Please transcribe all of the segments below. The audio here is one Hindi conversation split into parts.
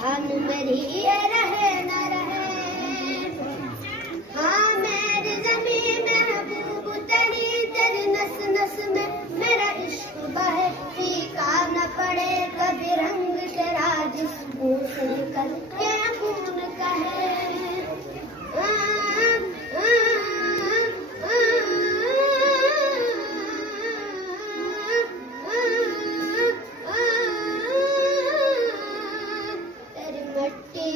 जान मेरी ये रहे न रहे। हाँ मेरी ज़मीं महबूब तेरी, तेरी नस नस में मेरा इश्क बहे, फीका न पड़े कभी रंग तेरा जिस्म से निकल के खून कहे। तेरी मिट्टी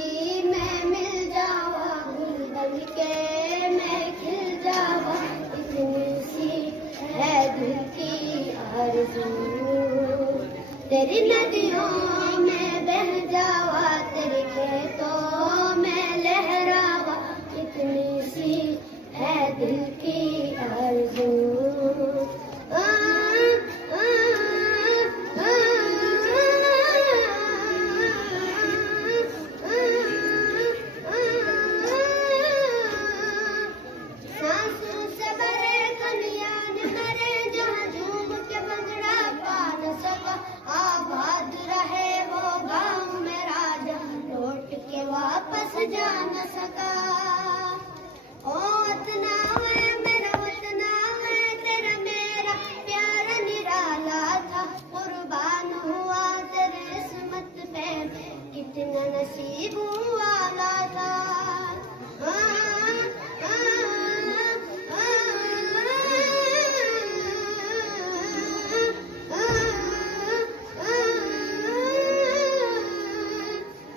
में मिल जावा, गुल बन के मैं खिल जावा, इतनी सी है दिल की आरज़ू। तेरी नदियों में बह जावा, तेरे खेतों में लहरावा, इतनी सी है दिल की आरज़ू। सांसों से भरे कन्यान मरे, जहाँ झूम के बंगड़ा पा न सका, आबाद रहे वो गाँव मेरा जहाँ लौट के वापस जा न सका। ओ वतना है मेरा वतना है, तेरा मेरा प्यार निराला था, कुर्बान हुआ तेरे इस्मत पे, कितना नसीब वाला था।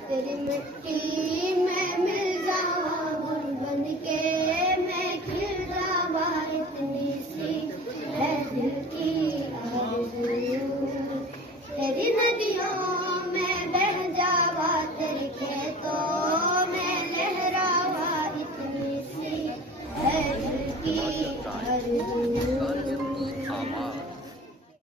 तेरी मिट्टी में मिल जावा, गुल बन के मैं खिल जावा, इतनी सी है दिल की आरज़ू। तेरी नदियों में बह जावा, तेरे खेतों में लहरावा, इतनी सी है दिल की आरज़ू।